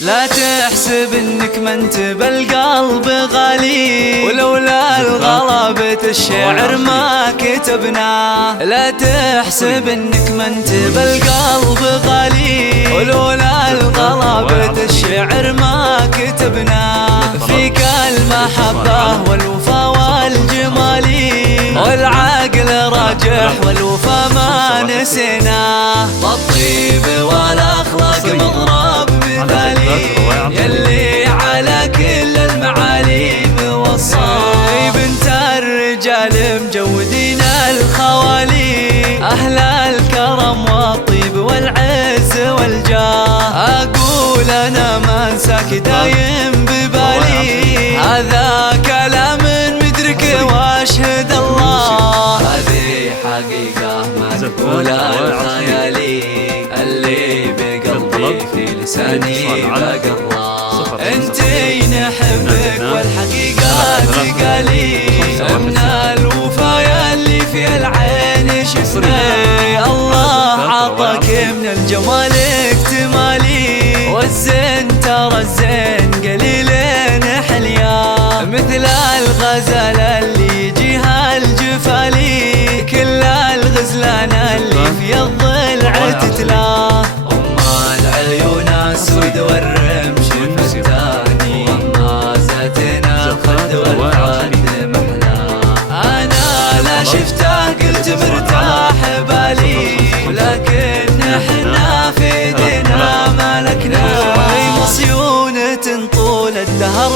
لا تحسب انك ما انت بالقلب غالي، ولولا الغلابة الشعر ما كتبناه. لا تحسب انك ما انت بالقلب غالي، ولولا الغلابة الشعر ما كتبناه. فيك المحبة والوفا والجمالي، والعقل راجح والوفا ما نسيناه. الطيب والاخلاق مضرب مثالي، يلي على كل المعاليم وصاي. بنت الرجال مجودين الخوالي، أهل الكرم والطيب والعز والجاه. أقول أنا ما انساك دايم ببالي، هذا كلام مدرك واشهد الله. هذه حقيقة ما تقولها الخيالي، اللي بقلبي في لساني بقراه. انتي نحبك والحقيقة تقالي، من الوفا اللي في العين شفناه. الله عطاك من الجمال اكتمالي، والزين ترى الزين قليلين حليا. مثل الغزال اللي يجيها الجفالي، كل الغزلان اللي في الضلع تتلاه. العيون السود والرمش فتاني، وما زاتنا الخد والخد محلاه. انا لا شفته قلت مرتاح بالي، ولكن احنا في ايدينا ملكنا. مصيونة طول الدهر